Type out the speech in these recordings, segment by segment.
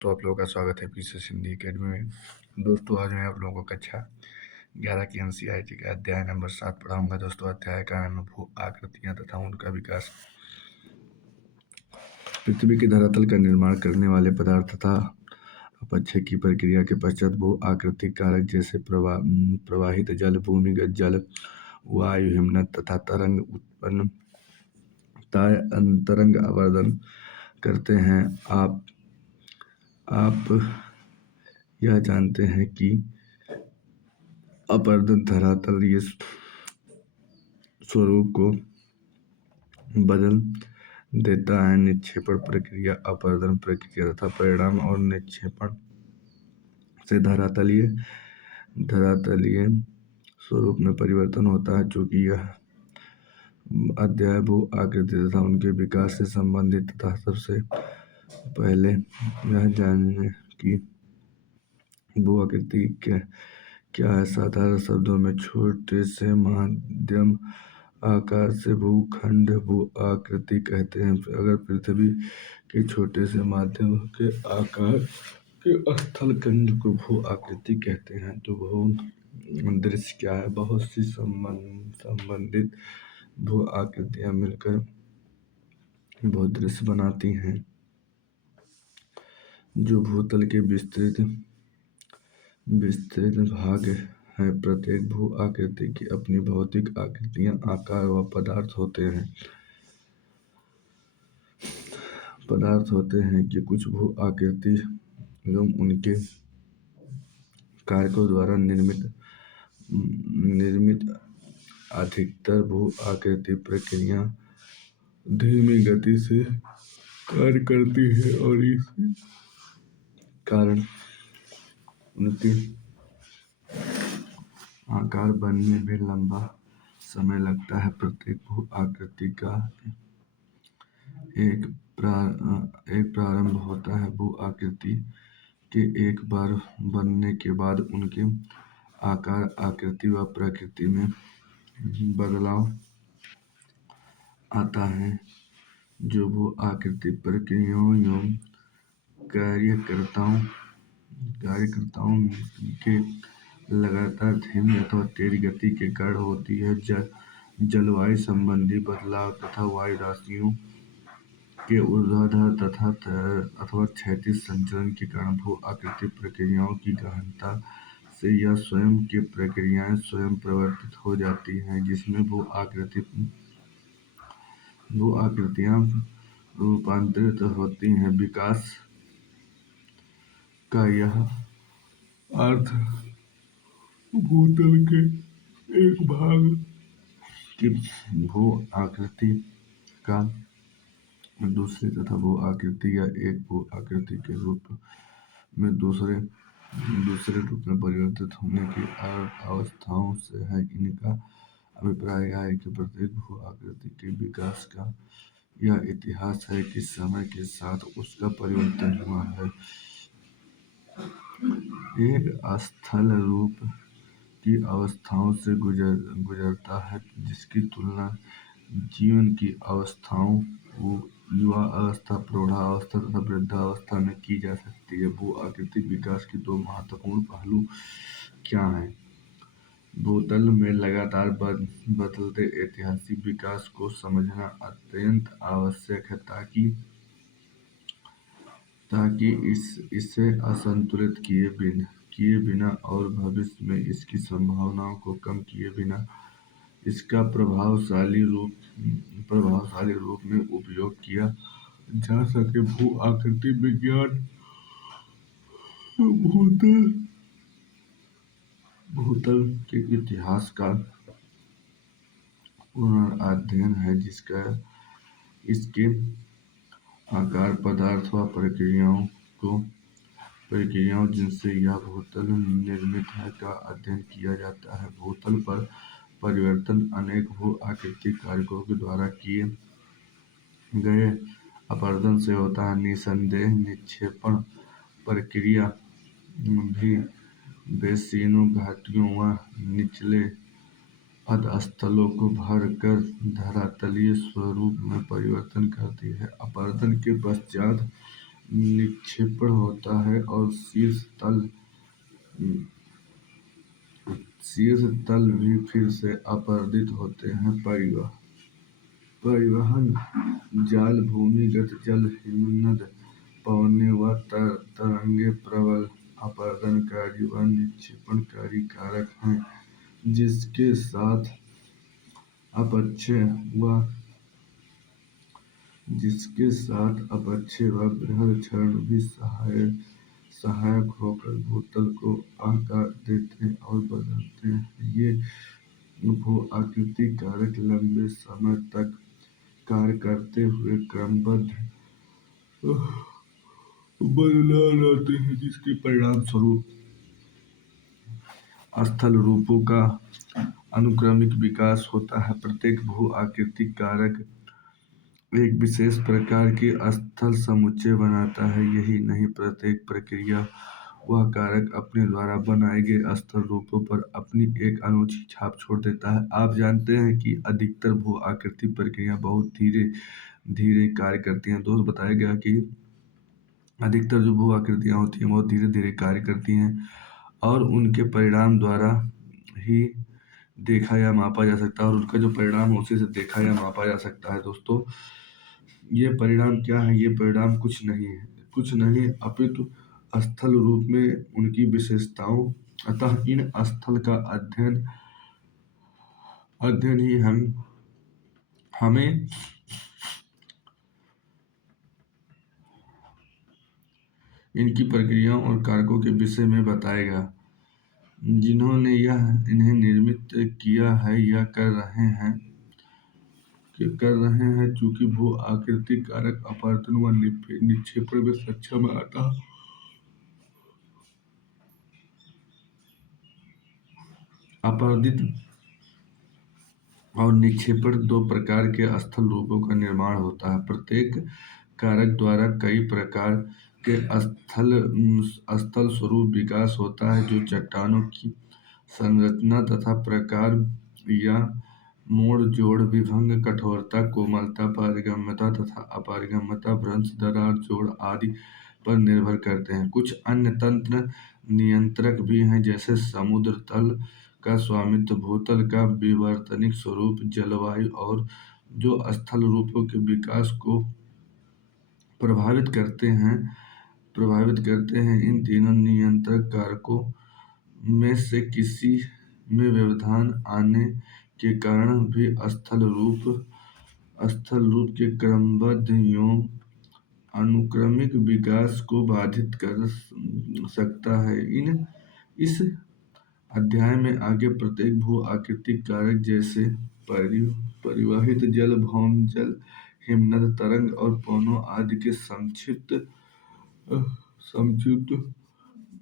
तो आप लोगों का स्वागत है पीसेस हिंदी अकेडमी में। दोस्तों, आज मैं आप लोगों को कक्षा 11 की एनसीईआरटी का अध्याय नंबर 7 पढ़ाऊंगा। दोस्तों, अध्याय का नाम है भू आकृतियां तथा उनका विकास। पृथ्वी के धरातल का निर्माण करने वाले पदार्थ तथा अपक्षय की प्रक्रिया के पश्चात भू आकृतिक कारक जैसे प्रवाहित जल, भूमिगत जल, वायु, हिमनद तथा तरंग उत्पन्न तरंग आवर्धन करते हैं। आप यह जानते हैं कि अपरदन धरातलीय स्वरूप को बदल देता है। निक्षेपण प्रक्रिया, अपरदन प्रक्रिया तथा परिणाम और निक्षेपण से धरातलीय स्वरूप में परिवर्तन होता है। चूंकि यह अध्याय भू आकृति तथा उनके विकास से संबंधित तथा सबसे पहले यह जानें कि भू आकृति क्या है। साधारण शब्दों में छोटे से मध्यम आकार से भूखंड भू आकृति कहते हैं। अगर पृथ्वी के छोटे से मध्यम के आकार के स्थल खंड को भू आकृति कहते हैं। तो भू दृश्य क्या है? बहुत सी संबंधित भू आकृतियां मिलकर भूदृश्य बनाती हैं, जो भूतल के विस्तृत भाग है। प्रत्येक भू आकृति की अपनी भौतिक आकृतियां, आकार व पदार्थ होते हैं कि कुछ भू आकृति एवं उनके कारकों द्वारा निर्मित अधिकतर भू आकृति प्रक्रिया धीमी गति से कार्य करती है और इसी कारण उनके आकार बनने में लंबा समय लगता है। प्रत्येक भू आकृति का एक प्रारंभ होता है। भू आकृति के एक बार बनने के बाद उनके आकार, आकृति व प्रकृति में बदलाव आता है, जो भू आकृति प्रक्रियाओं एवं कार्यकर्ताओं के लगातार धीमी अथवा तेज गति के कारण होती है। जलवायु संबंधी बदलाव तथा वायु राशियों के ऊर्ध्वाधर अथवा क्षैतिज संचलन के कारण भू आकृति प्रक्रियाओं की गहनता से यह स्वयं की प्रक्रियाएं स्वयं परिवर्तित हो जाती हैं, जिसमें भू आकृतियां रूपांतरित होती हैं। विकास का यह अर्थ भूतल के एक भाग की भू आकृति का दूसरे तथा भू आकृति या एक भू आकृति के रूप में दूसरे रूप में परिवर्तित होने की अवस्थाओं से है। इनका अभिप्राय यह है कि प्रत्येक भू आकृति के विकास का यह इतिहास है कि समय के साथ उसका परिवर्तन हुआ है। एक स्थल रूप की अवस्थाओं से गुजरता है, जिसकी तुलना जीवन की अवस्थाओं, युवा अवस्था, प्रौढ़ावस्था तथा वृद्धावस्था में की जा सकती है। भू आकृति विकास के दो महत्वपूर्ण पहलू क्या हैं? भूतल में लगातार बदलते ऐतिहासिक विकास को समझना अत्यंत आवश्यक है ताकि इसे असंतुलित किए बिना और भविष्य में इसकी संभावनाओं को कम किए बिना इसका प्रभावशाली रूप में उपयोग किया जा सके। भू आकृति विज्ञान भूतल के इतिहास का पुनर्अध्ययन है, जिसका इसके आकार, पदार्थ व प्रक्रियाओं जिनसे यह भूतल निर्मित है का अध्ययन किया जाता है। भूतल पर परिवर्तन अनेक भू आकृतिक कारकों के द्वारा किए गए अपरदन से होता है। निसंदेह निक्षेपण प्रक्रिया भी बेसिनों, घाटियों व निचले अधस्थलों को भरकर धरातलीय स्वरूप में परिवर्तन करती है। अपरदन के पश्चात निक्षेपण होता है और शीर्ष तल भी फिर से अपरदित होते हैं। परिवहन जाल भूमिगत जल हिमनद पवनें व तरंगें प्रबल अपरदनकारी व निक्षेपणकारी कारक हैं, जिसके साथ अपक्षय व बृहद क्षरण भी सहायक होकर भूतल को आकार देते और बदलते हैं। ये भू-आकृतिक कारक लंबे समय तक कार्य करते हुए क्रमबद्ध बदलाव लाते हैं, जिसके परिणाम स्वरूप स्थल रूपों का अनुक्रमिक विकास होता है। प्रत्येक भू-आकृतिक कारक एक विशेष प्रकार के स्थल समुच्चय बनाता है। यही नहीं, प्रत्येक प्रक्रिया वह कारक अपने द्वारा बनाए गए स्थल रूपों पर अपनी एक अनूठी छाप छोड़ देता है। आप जानते हैं कि अधिकतर भू-आकृतिक प्रक्रिया बहुत धीरे धीरे कार्य करती हैं। दोस्त, बताया गया कि अधिकतर जो भू आकृतियाँ होती हैं बहुत धीरे धीरे कार्य करती हैं और उनके परिणाम द्वारा ही देखा या मापा जा सकता है, और उनका जो परिणाम है उसी से देखा या मापा जा सकता है। दोस्तों, ये परिणाम क्या है? ये परिणाम कुछ नहीं अपितु स्थल रूप में उनकी विशेषताओं, अतः इन स्थल का अध्ययन ही हमें इनकी प्रक्रियाओं और कारकों के विषय में बताएगा। जिन्होंने इन्हें निर्मित किया है या कर रहे हैं, चूंकि भू आकृतिक कारक अपवर्तन व निक्षेपण में सक्षम है, अतः अपरदित और निक्षेपण दो प्रकार के स्थल रूपों का निर्माण होता है। प्रत्येक कारक द्वारा कई प्रकार के स्थल स्वरूप विकास होता है, जो चट्टानों की संरचना तथा प्रकार या मोड़ जोड़ विभंग कठोरता, कोमलता, पारगम्यता तथा अपारगम्यता, भ्रंश, दरार, जोड़ आदि पर निर्भर करते हैं। कुछ अन्य तंत्र नियंत्रक भी हैं, जैसे समुद्र तल का स्वामित्व, भूतल का विवर्तनिक स्वरूप, जलवायु, और जो स्थल रूपों के विकास को प्रभावित करते हैं। इन तीनों नियंत्रक कारकों में से किसी में व्यवधान आने के कारण भी स्थल रूप के क्रमबद्ध एवं अनुक्रमिक विकास को बाधित कर सकता है। इस अध्याय में आगे प्रत्येक भू आकृतिक कारक, जैसे परिवाहित जल, भौम जल, हिमनद, तरंग और पवनों आदि के संक्षिप्त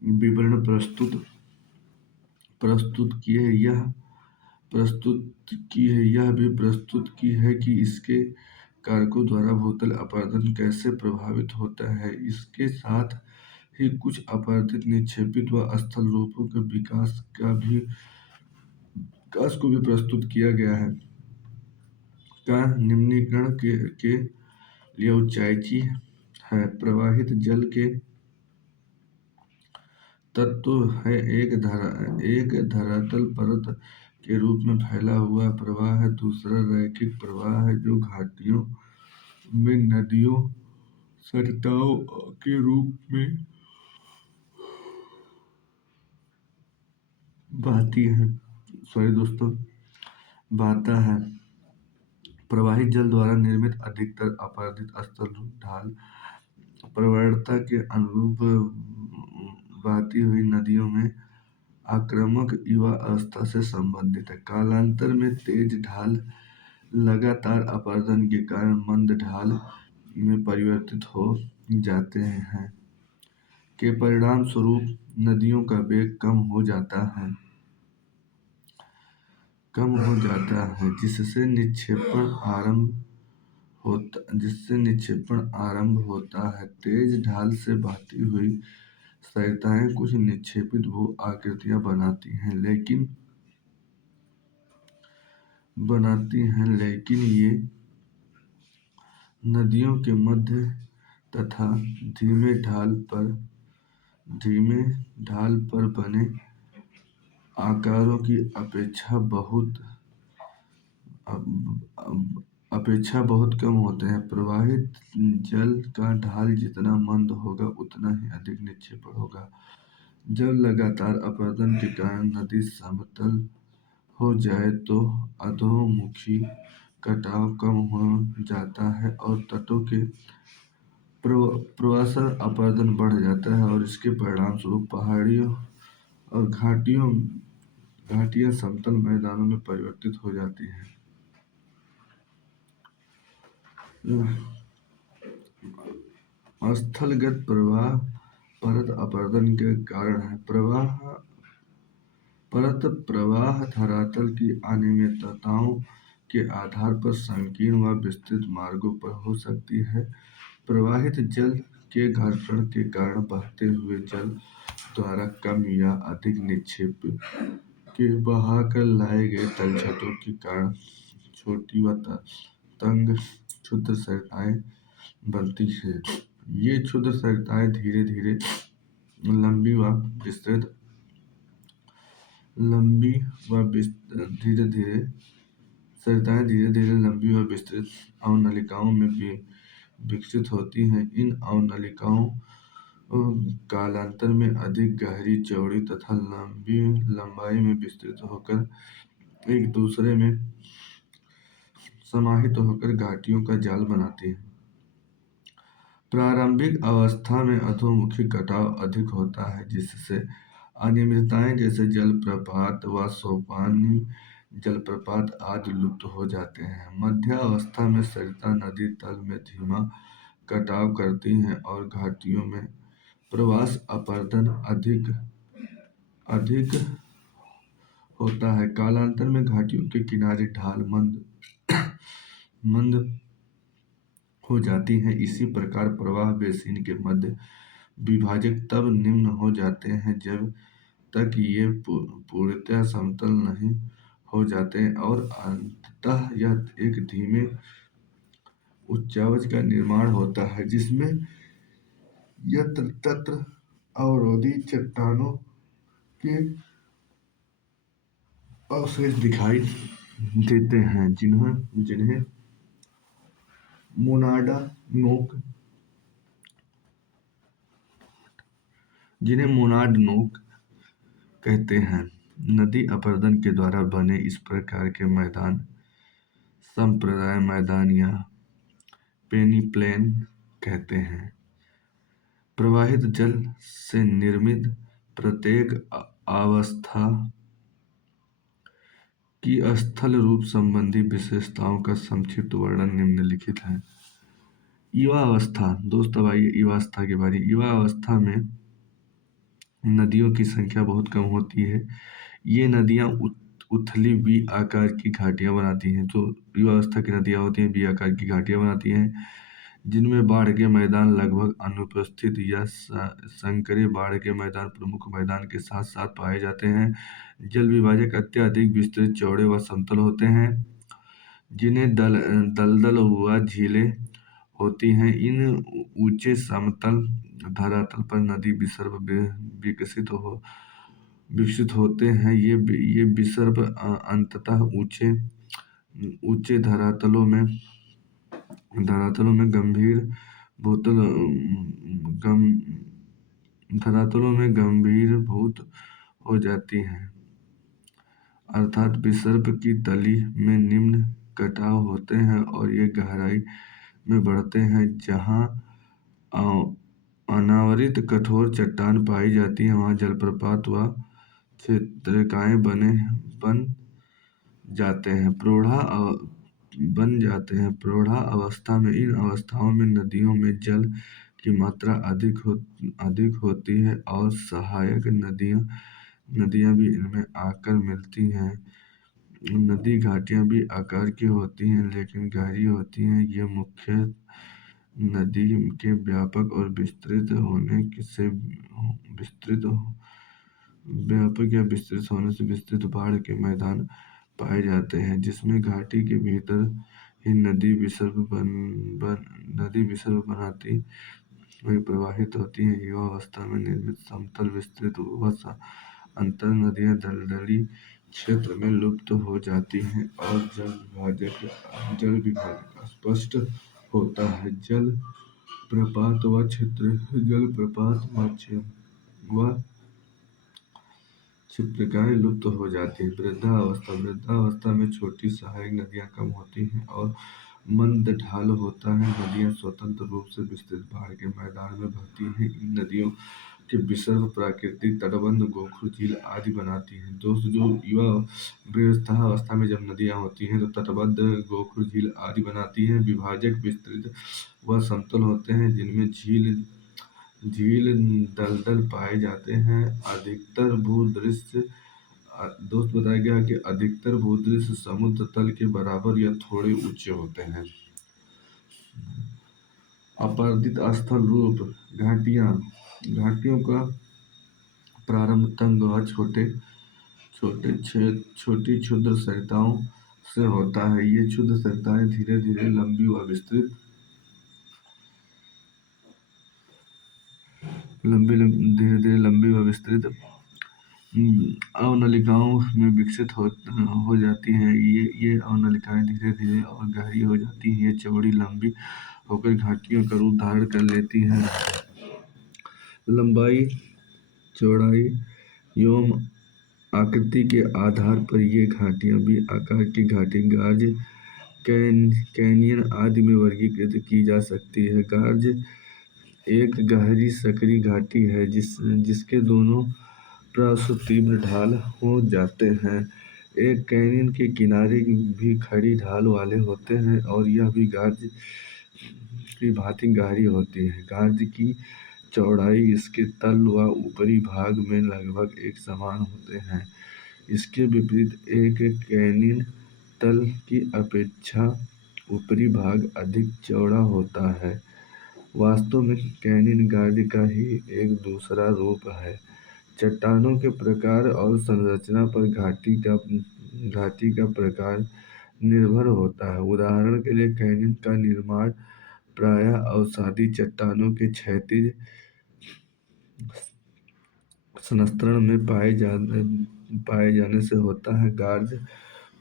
विवरण प्रस्तुत किए। यह भी प्रस्तुत की है कि इसके कारकों द्वारा भूतल अपरदन कैसे प्रभावित होता है। इसके साथ ही कुछ अपरदित, निक्षेपित व स्थल रूपों के विकास को भी प्रस्तुत किया गया है। का निम्नीकरण के लिए ऊंचाई है। प्रवाहित जल के तत्व है। एक धरातल परत के रूप में फैला हुआ प्रवाह है। दूसरा रैखिक प्रवाह है, जो घाटियों में नदियों सरिताओं के रूप में बहता है। प्रवाहित जल द्वारा निर्मित अधिकतर अपरदित स्थल रूप ढाल प्रवणता के अनुरूप बहती हुई नदियों में आक्रामक युवा अवस्था से संबंधित है। कालांतर में तेज ढाल लगातार अपरदन के कारण मंद ढाल में परिवर्तित हो जाते हैं, के परिणाम स्वरूप नदियों का वेग कम हो जाता है, जिससे निक्षेपण आरंभ होता है। तेज ढाल से बहती हुई सरिताएं कुछ निक्षेपित भू आकृतियां बनाती हैं, लेकिन ये नदियों के मध्य तथा धीमे ढाल पर बने आकारों की अपेक्षा बहुत कम होते हैं। प्रवाहित जल का ढाल जितना मंद होगा उतना ही अधिक निक्षेपण होगा। जब लगातार अपरदन के कारण नदी समतल हो जाए तो अधोमुखी कटाव कम हो जाता है और तटों के प्रवासन अपरदन बढ़ जाता है और इसके परिणाम स्वरूप पहाड़ियों और घाटियां समतल मैदानों में परिवर्तित हो जाती हैं। स्थलगत प्रवाह परत अपरदन के कारण है। परत प्रवाह धरातल की अनियमितताओं के आधार पर संकीर्ण व विस्तृत मार्गों पर हो सकती है। प्रवाहित जल के घर्षण के कारण बहते हुए जल द्वारा कम या अधिक निक्षेप के बहाकर लाए गए तलछटों के कारण छोटी व तंग क्षुद्र सरिताएं बनती है। ये क्षुद्र सरिताएं धीरे धीरे लंबी व विस्तृत अवनलिकाओं में विकसित होती हैं। इन अवनलिकाओं कालांतर में अधिक गहरी, चौड़ी तथा लंबाई में विस्तृत होकर एक दूसरे में समाहित होकर घाटियों का जाल बनाती हैं। प्रारंभिक अवस्था में अधोमुखी कटाव अधिक होता है, जिससे अनियमितताएं जैसे जलप्रपात व सोपानी जलप्रपात आदि लुप्त हो जाते हैं। मध्य अवस्था में सरिता नदी तल में धीमा कटाव करती हैं और घाटियों में प्रवास अपरदन अधिक होता है। कालांतर में घाटियों के किनारे ढाल मंद हो जाती हैं। इसी प्रकार प्रवाह बेसिन के मध्य विभाजक तब निम्न हो जाते हैं जब तक ये पूर्णतः समतल नहीं हो जाते और अंततः यह एक धीमे उच्चावच का निर्माण होता है, जिसमें यत्र तत्र अवरोधी चट्टानों के अवशेष दिखाई देते हैं, जिन्हें मोनाड नोक कहते हैं। नदी अपरदन के द्वारा बने इस प्रकार के मैदान संप्रदाय मैदान या पेनिप्लेन कहते हैं। प्रवाहित जल से निर्मित प्रत्येक अवस्था की स्थल रूप संबंधी विशेषताओं का संक्षिप्त वर्णन निम्नलिखित है। युवा अवस्था। दोस्तों आइए युवा अवस्था के बारे में। युवा अवस्था में नदियों की संख्या बहुत कम होती है। ये नदियां उथली वी आकार की घाटियां बनाती हैं। जो युवा अवस्था की नदियां होती हैं वी आकार की घाटियां बनाती हैं, जिनमें बाढ़ के मैदान लगभग अनुपस्थित या संकरे बाढ़ के मैदान प्रमुख मैदान के साथ साथ पाए जाते हैं। जल विभाजक अत्यधिक विस्तृत, चौड़े व समतल होते हैं, जिन्हें दलदल हुआ झीलें होती हैं। इन ऊंचे समतल धरातल पर नदी विसर्प विकसित होते हैं। ये विसर्प अंततः ऊंचे धरातलों में गंभीरभूत हो जाती हैं, अर्थात विसर्प की तली में निम्न कटाव होते हैं और ये गहराई में बढ़ते हैं। जहाँ अनावृत कठोर चट्टान पाई जाती है, वहाँ जलप्रपात व क्षेत्रिकाएं बन जाते हैं। प्रौढ़ा अवस्था में इन अवस्थाओं में नदियों में जल की मात्रा अधिक होती है और सहायक नदियां भी इनमें आकर मिलती हैं। नदी घाटियां भी आकार की होती हैं लेकिन गहरी होती हैं। ये मुख्य नदी के व्यापक और विस्तृत होने से विस्तृत बाढ़ के मैदान पाए जाते हैं, जिसमें घाटी के भीतर ही नदी विसर्प बनाती में प्रवाहित होती हैं। युवावस्था में निर्मित समतल विस्तृत व अंतर नदियाँ दलदली क्षेत्र में लुप्त हो जाती हैं और जल विभाजक स्पष्ट होता है। प्रपात व क्षेत्र जलप्रपात व क्षिप्रकाएँ लुप्त हो जाती हैं। वृद्धावस्था में छोटी सहायक नदियाँ कम होती हैं और मंद ढाल होता है। नदियाँ स्वतंत्र रूप से विस्तृत पहाड़ के मैदान में बहती हैं। इन नदियों के विसर्ग प्राकृतिक तटबंध, गोखुर झील आदि बनाती हैं। दोस्तों, जो युवा वृद्धावस्था में जब नदियाँ होती हैं तो तटबंध, गोखुर झील आदि बनाती हैं। विभाजक विस्तृत व समतल होते हैं, जिनमें झील दलदल पाए जाते हैं। अधिकतर भूदृश्य दोस्त बताया गया कि अधिकतर भूदृश्य समुद्र तल के बराबर या थोड़े ऊंचे होते हैं। अपरदित स्थल रूप घाटियों का प्रारंभ तंग व छोटी क्षुद्र सरिताओं से होता है। ये क्षुद्र सरिताएं धीरे धीरे लंबी व विस्तृत अवनलिकाओं में विकसित हो जाती हैं। ये अवनलिकाएं धीरे धीरे और गहरी हो जाती हैं। ये चौड़ी लंबी होकर घाटियों का रूप धारण कर लेती हैं। लंबाई, चौड़ाई एवं आकृति के आधार पर ये घाटियां भी आकार की घाटी, गार्ज, कैनियन आदि में वर्गीकृत की जा सकती है। गार्ज एक गहरी संकरी घाटी है जिसके दोनों पार्श्व तीव्र ढाल हो जाते हैं। एक कैनियन के किनारे भी खड़ी ढाल वाले होते हैं और यह भी गार्ज की भांति गहरी होती है। गार्ज की चौड़ाई इसके तल व ऊपरी भाग में लगभग एक समान होते हैं। इसके विपरीत एक कैनियन तल की अपेक्षा ऊपरी भाग अधिक चौड़ा होता है। वास्तव में कैनियन गार्ज का ही एक दूसरा रूप है। चट्टानों के प्रकार और संरचना पर घाटी का प्रकार निर्भर होता है। उदाहरण के लिए, कैनियन का निर्माण प्रायः अवसादी चट्टानों के क्षैतिज संस्तरण में पाए जाने से होता है। गार्ज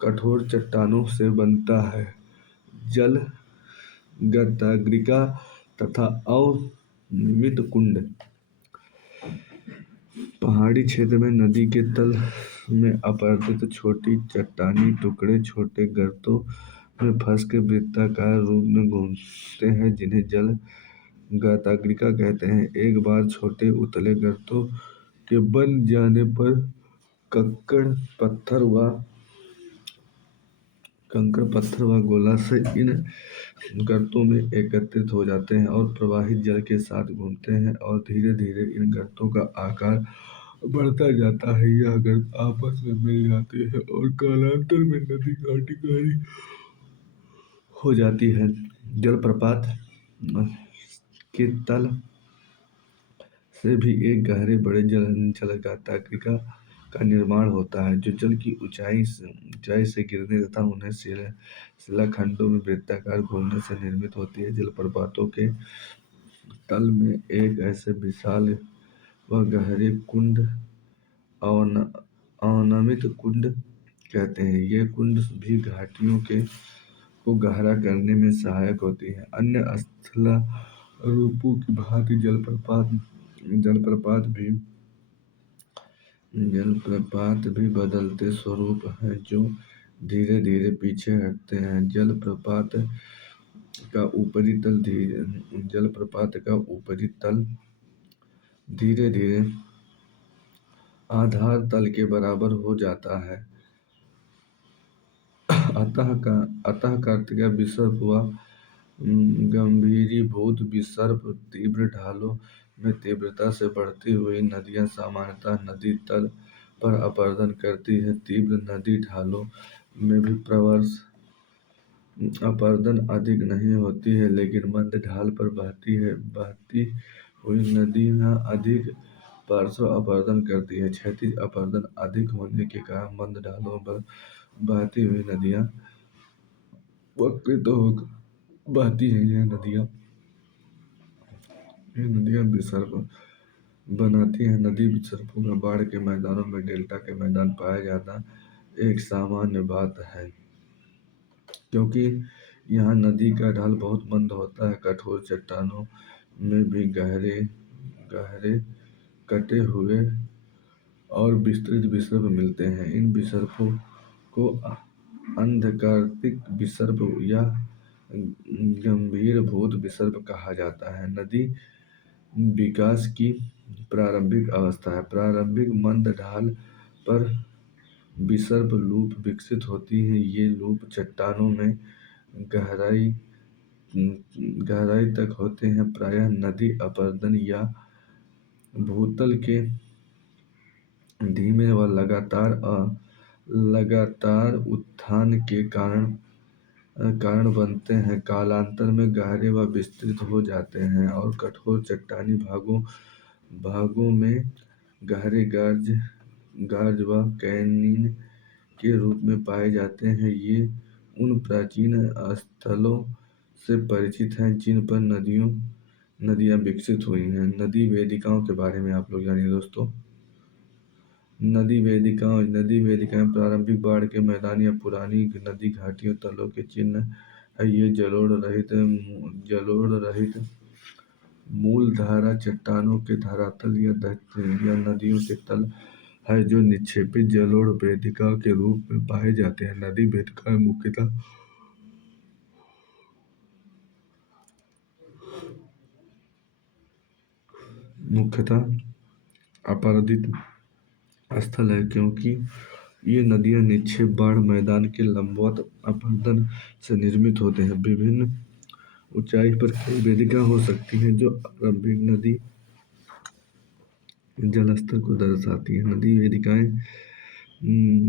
कठोर चट्टानों से बनता है। जल गर्तागृह तथा अनियमित कुंड पहाड़ी क्षेत्र में नदी के तल में अपरदित छोटी चट्टानी टुकड़े छोटे गर्तों में फंसकर वृत्ताकार रूप में घूमते हैं, जिन्हें जल गर्तागृह कहते हैं। एक बार छोटे उथले गर्तों के बन जाने पर कंकड़ पत्थर व गोलाशय इन गर्तों में एकत्रित हो जाते हैं और प्रवाहित जल के साथ घूमते हैं और धीरे धीरे इन गर्तों का आकार बढ़ता जाता है। यह गर्त आपस में मिल जाते हैं और कालांतर में नदी घाटी गहरी हो जाती है। जलप्रपात के तल से भी एक गहरे बड़े जलगातागृह का निर्माण होता है, जो जल की ऊंचाई से गिरने तथा उन्हें शिलाखंडों में वृत्ताकार घूमने से निर्मित होती है। जलप्रपातों के तल में एक ऐसे विशाल व गहरे कुंड अवनमित कुंड कहते हैं। ये कुंड भी घाटियों को गहरा करने में सहायक होती है। अन्य स्थल रूपों की भांति जलप्रपात भी बदलते स्वरूप हैं, जो धीरे धीरे पीछे हटते हैं। जलप्रपात का ऊपरी तल धीरे धीरे आधार तल के बराबर हो जाता है। अतः कार्तिक विसर्प व गंभीरीभूत विसर्प तीव्र ढालों में तीव्रता से बढ़ती हुई नदियाँ सामान्यतः नदी तल पर अपरदन करती हैं। तीव्र नदी ढालों में भी प्रवल अपरदन अधिक नहीं होती है, लेकिन मंद ढाल पर बहती हुई नदियाँ अधिक पार्श्व अपरदन करती हैं। क्षैतिज अपरदन अधिक होने के कारण मंद ढालों पर बहती हुई नदियाँ वक्रित होकर बहती हैं। यह नदियाँ ये नदियाँ विसर्प बनाती हैं। नदी विसर्पों में बाढ़ के मैदानों में डेल्टा के मैदान पाया जाना एक सामान्य बात है, क्योंकि यहाँ नदी का ढाल बहुत मंद होता है। कठोर चट्टानों में भी गहरे गहरे कटे हुए और विस्तृत विसर्प मिलते हैं। इन विसर्पों को अंधकार्तिक विसर्प या गंभीरभूत विसर्प कहा जाता है। नदी विकास की प्रारंभिक अवस्था है। प्रारंभिक मंद ढाल पर विसर्प लूप विकसित होती है। ये लूप चट्टानों में गहराई गहराई तक होते हैं। प्रायः नदी अपरदन या भूतल के धीमे व लगातार उत्थान के कारण बनते हैं। कालांतर में गहरे व विस्तृत हो जाते हैं और कठोर चट्टानी भागों में गहरे गार्ज व कैनियन के रूप में पाए जाते हैं। ये उन प्राचीन स्थलों से परिचित हैं जिन पर नदियाँ विकसित हुई हैं। नदी वेदिकाओं के बारे में आप लोग जानिए दोस्तों। नदी वेदिकाएं प्रारंभिक बाढ़ के मैदान या पुरानी नदी घाटियों तलों के चिन्ह है। ये जलोढ़ रहित मूलधारा चट्टानों के धरातल या नदियों के तल है जो निक्षेपित जलोढ़ वेदिका के रूप में पाए जाते हैं। नदी वेदिकाएं मुख्यतः अपरदित स्थल है, क्योंकि ये नदियाँ निक्षेप बाढ़ मैदान के लंबवत अपरदन से निर्मित होते हैं। विभिन्न ऊंचाई पर कई वेदिका हो सकती हैं जो आरंभिक नदी जलस्तर को दर्शाती है। नदी वेदिकाएं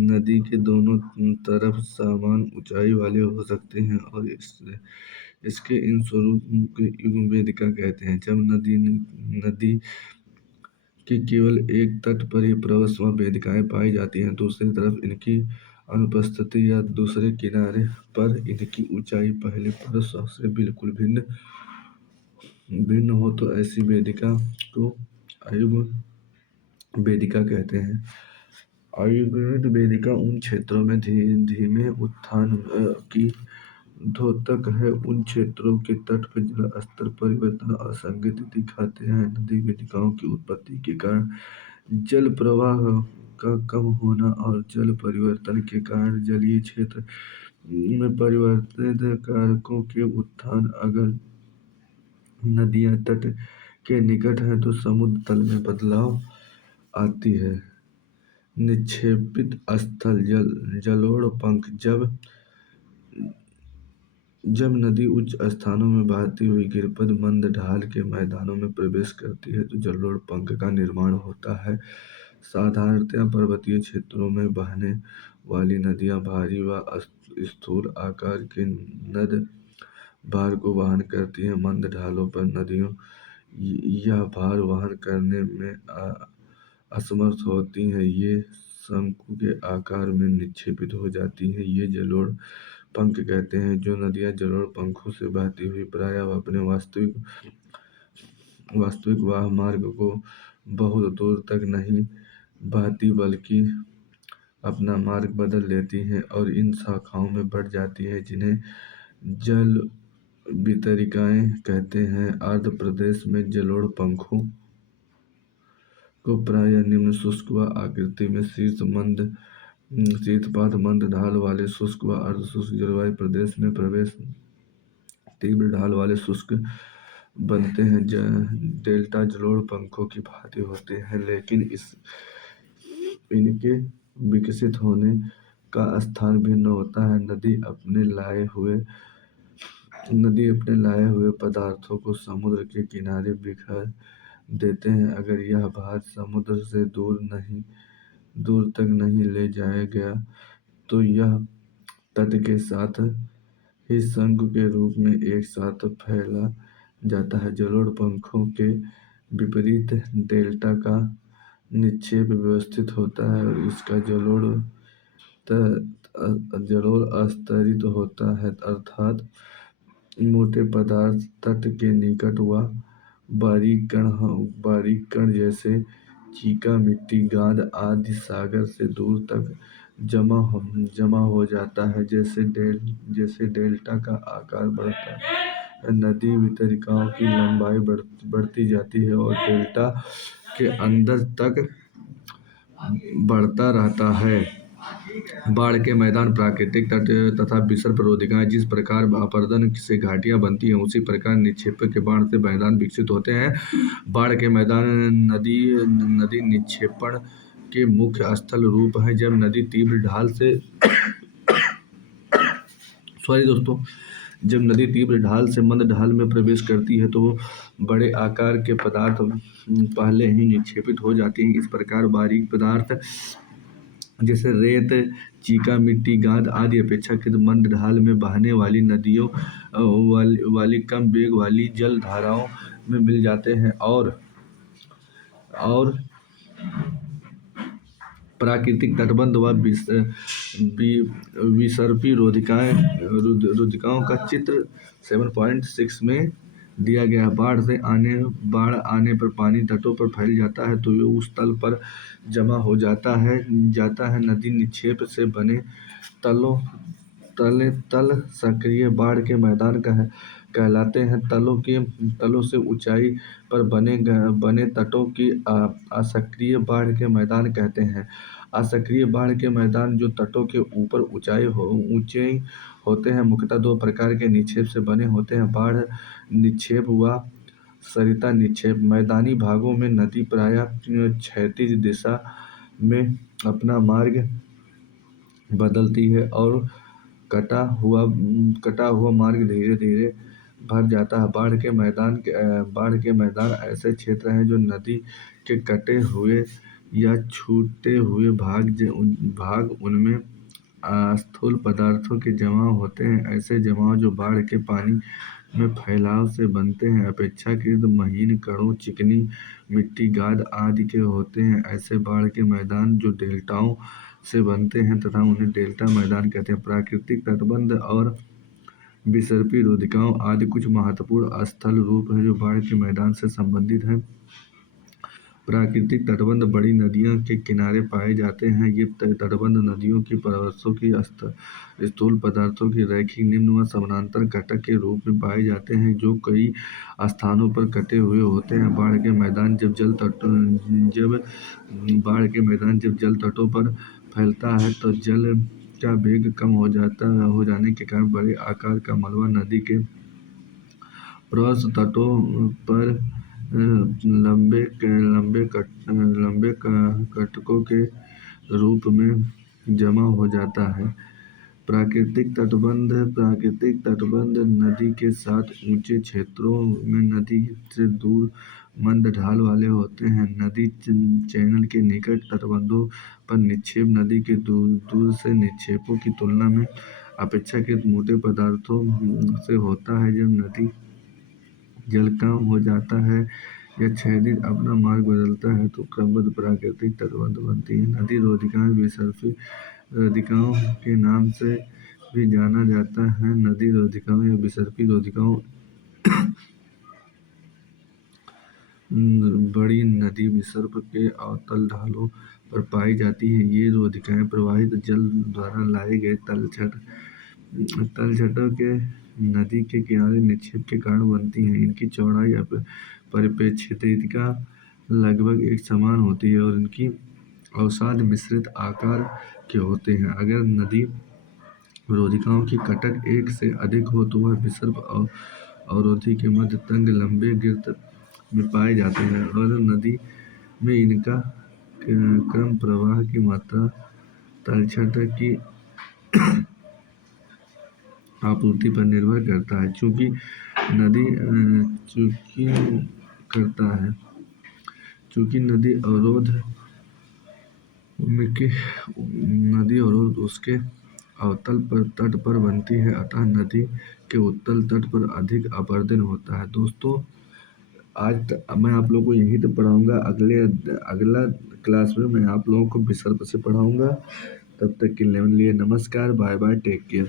नदी के दोनों तरफ समान ऊंचाई वाले हो सकते हैं और इसके इन स्वरूप को युग्म वेदिका कहते हैं। जब नदी कि केवल एक तट पर ही प्रवेश व वेदिकाएं पाई जाती हैं, दूसरी तरफ इनकी अनुपस्थिति या दूसरे किनारे पर इनकी ऊंचाई पहले प्रवेश से बिल्कुल भिन्न हो तो ऐसी वेदिका को अयुग्म वेदिका कहते हैं। अयुग्मित वेदिका उन क्षेत्रों में धीमे उत्थान की द्योतक है। उन क्षेत्रों के तट पर जल स्तर परिवर्तन असंगति दिखाते हैं। नदी वेदिकाओं की उत्पत्ति के कारण जल प्रवाह का कम होना और जल परिवर्तन के कारण जलीय क्षेत्र में परिवर्तित कारकों के उत्थान। अगर नदियां तट के निकट है तो समुद्र तल में बदलाव आती है। निक्षेपित स्थल जलोढ़ पंख जब नदी उच्च स्थानों में बहती हुई गिरपद मंद ढाल के मैदानों में प्रवेश करती है तो जलोढ़ पंख का निर्माण होता है। साधारणतया पर्वतीय क्षेत्रों में बहने वाली नदियां भारी व स्थूल आकार के नद भार को वहन करती हैं। मंद ढालों पर नदियों यह भार वहन करने में असमर्थ होती हैं। ये शंकु के आकार में निक्षेपित हो जाती हैं। ये जलोढ़ पंख कहते हैं। जो नदियां जलोढ़ पंखों से बहती हुई प्रायः अपने वास्तविक वाह मार्ग को बहुत दूर तक नहीं बहती बल्कि अपना मार्ग बदल लेती हैं और इन शाखाओं में बढ़ जाती है जिन्हें जल वितरिकाएं कहते हैं। आर्द्र प्रदेश में जलोढ़ पंखों को प्रायः निम्न शुष्क व आकृति में शीर्षपाद मंद ढाल वाले शुष्क व अर्ध शुष्क जलवायु प्रदेश में प्रवेश तीव्र ढाल वाले शुष्क बनते हैं। डेल्टा जलोढ़ पंखों की भांति होते हैं, लेकिन इनके विकसित होने का स्थान भिन्न होता है। नदी अपने लाए हुए पदार्थों को समुद्र के किनारे बिखेर देते हैं। अगर यह भार समुद्र से दूर तक नहीं ले जाया गया तो यह तट के साथ ही शंकु के रूप में एक साथ फैला जाता है। जलोढ़ पंखों के विपरीत डेल्टा का निक्षेप व्यवस्थित होता है और इसका जलोढ़ अस्तरित होता है, अर्थात मोटे पदार्थ तट के निकट व बारीक कण जैसे चीका मिट्टी गाद आदि सागर से दूर तक जमा हो जाता है। जैसे डेल्टा का आकार बढ़ता है, नदी वितरिकाओं की लंबाई बढ़ती जाती है और डेल्टा के अंदर तक बढ़ता रहता है। बाढ़ के मैदान प्राकृतिक तट तथा विसर्प रोधिकाएं। जिस प्रकार अपरदन से घाटियां बनती हैं, उसी प्रकार निक्षेप के बाढ़ से मैदान विकसित होते हैं। बाढ़ के मैदान नदी निक्षेपण के मुख्य स्थल रूप है। जब नदी तीव्र ढाल से मंद ढाल में प्रवेश करती है तो बड़े आकार के पदार्थ पहले ही निक्षेपित हो जाते हैं। इस प्रकार बारीक पदार्थ जैसे रेत, चीका मिट्टी, गाद आदि अपेक्षाकृत मंद ढाल में बहने वाली नदियों वाली कम वेग वाली जल धाराओं में मिल जाते हैं और प्राकृतिक तटबंध व विसर्पी रोधिकाओं का चित्र 7.6 में दिया गया। बाढ़ आने पर पानी तटों पर फैल जाता है तो ये उस तल पर जमा हो जाता है। नदी निक्षेप से बने तल सक्रिय बाढ़ के मैदान कहलाते हैं। तलों से ऊंचाई पर बने तटों की असक्रिय बाढ़ के मैदान कहते हैं। असक्रिय बाढ़ के मैदान जो तटों के ऊपर ऊंचे होते हैं, मुख्यतः दो प्रकार के निक्षेप से बने होते हैं: बाढ़ निक्षेप व सरिता निक्षेप। मैदानी भागों में नदी प्रायः क्षैतिज दिशा में अपना मार्ग बदलती है और कटा हुआ मार्ग धीरे धीरे भर जाता है। बाढ़ के मैदान ऐसे क्षेत्र हैं जो नदी के कटे हुए या छूटे हुए भाग उनमें स्थूल पदार्थों के जमाव होते हैं। ऐसे जमाव जो बाढ़ के पानी में फैलाव से बनते हैं, अपेक्षाकृत महीन कणों, चिकनी मिट्टी, गाद आदि के होते हैं। ऐसे बाढ़ के मैदान जो डेल्टाओं से बनते हैं तथा उन्हें डेल्टा मैदान कहते हैं। प्राकृतिक तटबंध और विसर्पी रोधिकाओं आदि कुछ महत्वपूर्ण स्थल रूप हैं जो बाढ़ के मैदान से संबंधित हैं। प्राकृतिक तटबंध बड़ी नदियों के किनारे पाए जाते हैं। ये तटबंध नदियों की परवलसों की स्थूल पदार्थों की रैखिक निम्न व समानांतर घटक के रूप में पाए जाते हैं जो कई स्थानों पर कटे हुए होते हैं। बाढ़ के मैदान जब जल तटों पर फैलता है तो जल का वेग कम हो जाने के कारण बड़े आकार का मलबा नदी के प्रवेश तटों पर लंबे कटकों के रूप में जमा हो जाता है। प्राकृतिक तटबंध नदी के साथ ऊंचे क्षेत्रों में नदी से दूर मंद ढाल वाले होते हैं। नदी चैनल के निकट तटबंधों पर निक्षेप नदी के दूर से निक्षेपों की तुलना में अपेक्षाकृत मोटे पदार्थों से होता है। जब नदी जल कम हो जाता है या क्षैतिज अपना मार्ग बदलता है तो क्रमबद्ध प्राकृतिक तटबंध बनती है। नदी रोधिकाएं विसर्पी रोधिकाओं के नाम से भी जाना जाता है। नदी रोधिकाओं या विसर्पी रोधिकाओं बड़ी नदी विसर्प के अवतल ढालों पर पाई जाती हैं। ये रोधिकाएं प्रवाहित जल द्वारा लाए गए तलछटों के नदी के किनारे निक्षेप के कारण बनती हैं। इनकी चौड़ाई परिप्रेक्षितिका लगभग एक समान होती है और इनकी अवसाद मिश्रित आकार के होते हैं। अगर नदी रोधिकाओं की कटक एक से अधिक हो तो वह विसर्प अवरोधी के मध्य तंग लंबे गिर्त में पाए जाते हैं और नदी में इनका क्रम प्रवाह की मात्रा तलछट की आपूर्ति पर निर्भर करता है। चूंकि नदी अवरोध उसके अवतल पर तट पर बनती है, अतः नदी के उत्तल तट पर अधिक अपरदन होता है। दोस्तों, आज मैं आप लोगों को यहीं तक पढ़ाऊंगा। अगला क्लास में मैं आप लोगों को विसर्प से पढ़ाऊंगा। तब तक के लिए नमस्कार, बाय बाय, टेक केयर।